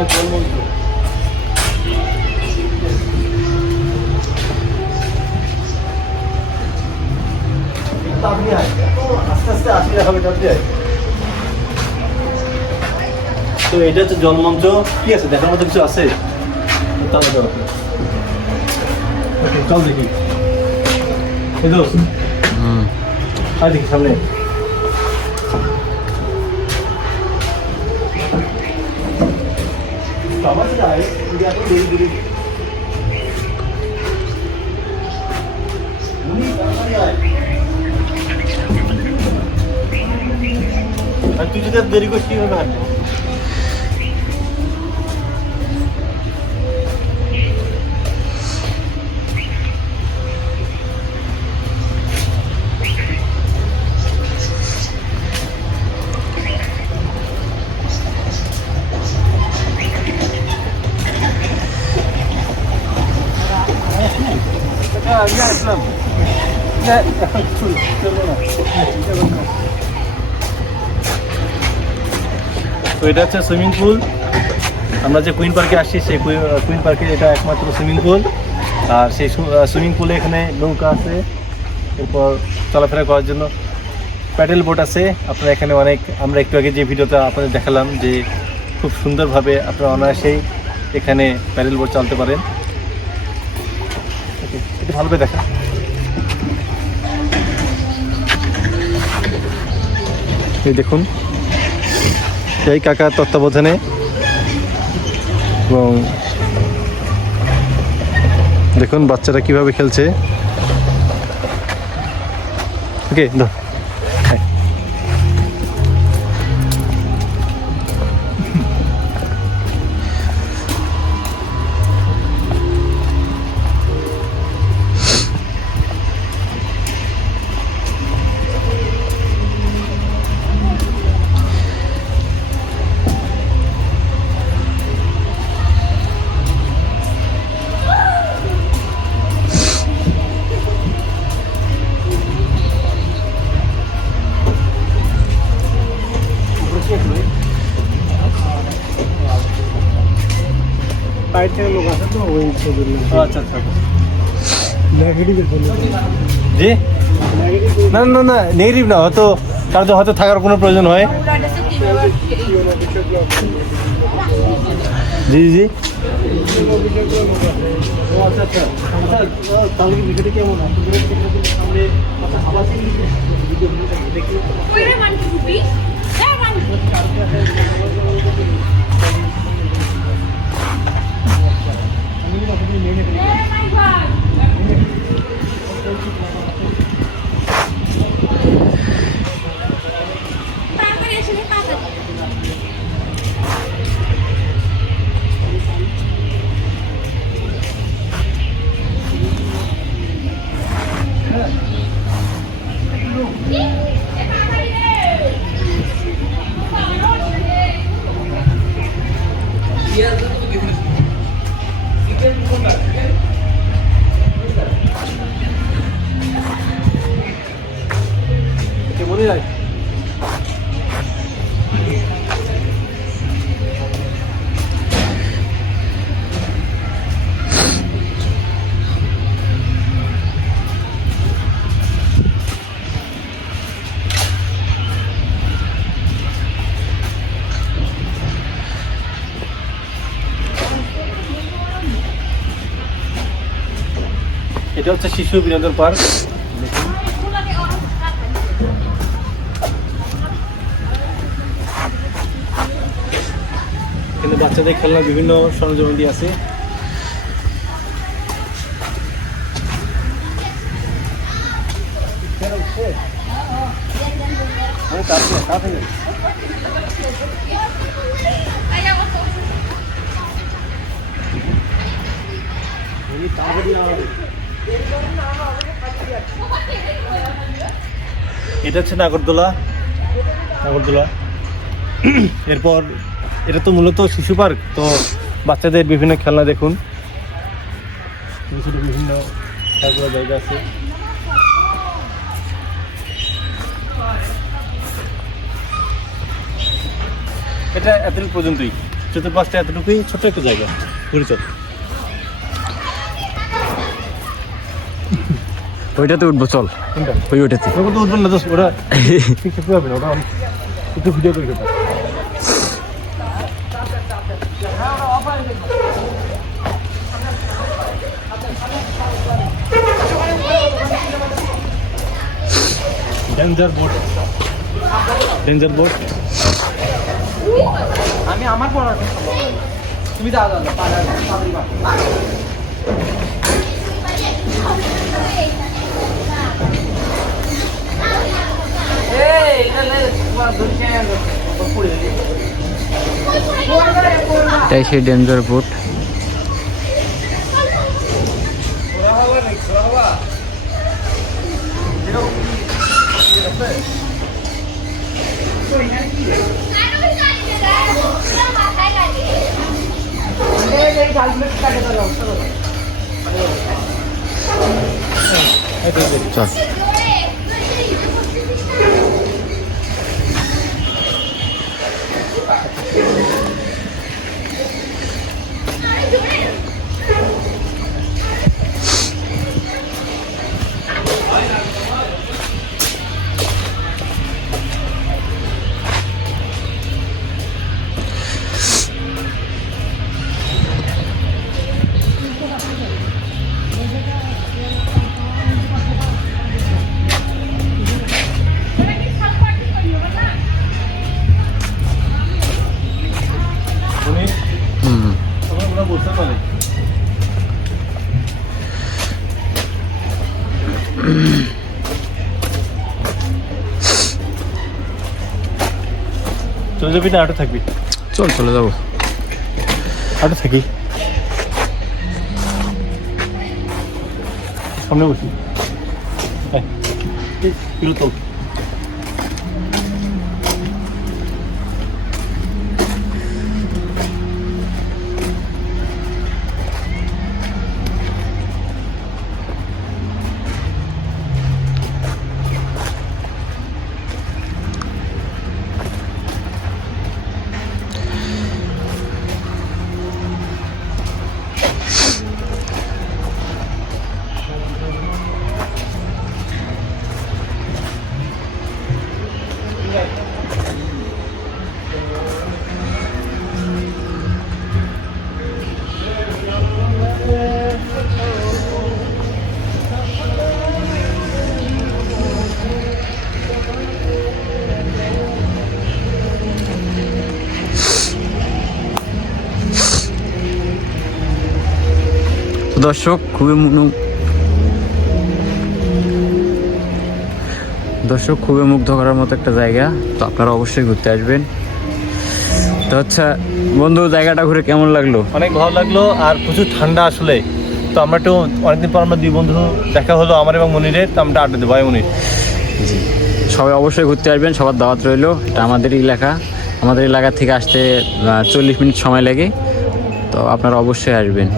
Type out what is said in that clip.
এটা জলমন্ত্র। আস্তে আস্তে আসি দেখাবে তো এটা হচ্ছে জলমন্ত্র। কি আছে দেখার মতো কিছু আছে? চল দেখি। দেখি সামনে তুই যদি দেরি করিস কি হবে? তো এটা হচ্ছে সুইমিং পুল। আমরা যে কুইন পার্কে আসছি সেই কুইন পার্কে এটা একমাত্র সুইমিং পুল। আর সেই সুইমিং পুলে এখানে নৌকা আছে, এরপর চলাফেরা করার জন্য প্যাডেল বোট আছে। আপনারা এখানে আমরা একটু আগে যে ভিডিওটা আপনাদের দেখালাম যে খুব সুন্দরভাবে আপনারা অনায়াসেই এখানে প্যাডেল বোট চালাতে পারেন। একটু ভালোভাবে দেখা। এই দেখুন এই কাকার তত্ত্বাবধানে, এবং দেখুন বাচ্চারা কিভাবে খেলছে। ওকে লোক আছে তো ওই আচ্ছা আচ্ছা জি না না না নেগেটিভ না, হয়তো কারণ হয়তো থাকার কোনো প্রয়োজন হয়। জি জি আচ্ছা আচ্ছা তাহলে কি বিষয়টা কেমন? সামনে হাওয়া মনে যায়। এটা হচ্ছে শিশু বিনোদন পার্ক। এখানে বাচ্চাদের খেলনার বিভিন্ন সরঞ্জামাদি আছে। এটা হচ্ছে নাগরদোলা। এরপর এটা তো মূলত শিশু পার্ক, তো বাচ্চাদের বিভিন্ন খেলনা দেখুন, বিভিন্ন খেলাধুলার জায়গা আছে। এটা এতদিন পর্যন্তই। চতুর্পাশটা এতটুকুই, ছোট্ট একটা জায়গা, ঘুরে চল। ওইটাতে উঠবো, চল কোনটা? ওইটাতে। ওটা তো উঠবেন না দোস্ত, ওটা ঠিক থাকতে হবে না, ওটা একটু ভিডিও করে খেতে। Danger boat, danger boat. আমি আমার পড়ার তুমি দাও দাও এটাই সেই ডেঞ্জার বোট। চল ওরা বলতে পারে চলে যাবি না আটো থাকবি? চল চলে যাবো। আটো থাকি, সামনে বসি। এগুলো তো দর্শক খুবই মুগ্ধ করার মতো একটা জায়গা, তো আপনারা অবশ্যই ঘুরতে আসবেন। তো আচ্ছা বন্ধু, জায়গাটা ঘুরে কেমন লাগলো? অনেক ভালো লাগলো, আর প্রচুর ঠান্ডা আসলে। তো আমরা একটু অনেকদিন পর আমরা দুই বন্ধু দেখা হলো, আমার এবং মনিরের, তো আমরা আড্ডা দেবো। ভাই মনির, জি, সবাই অবশ্যই ঘুরতে আসবেন, সবার দাওয়াত রইলো। এটা আমাদের এলাকা, আমাদের এলাকা থেকে আসতে 40 মিনিট সময় লাগে, তো আপনারা অবশ্যই আসবেন।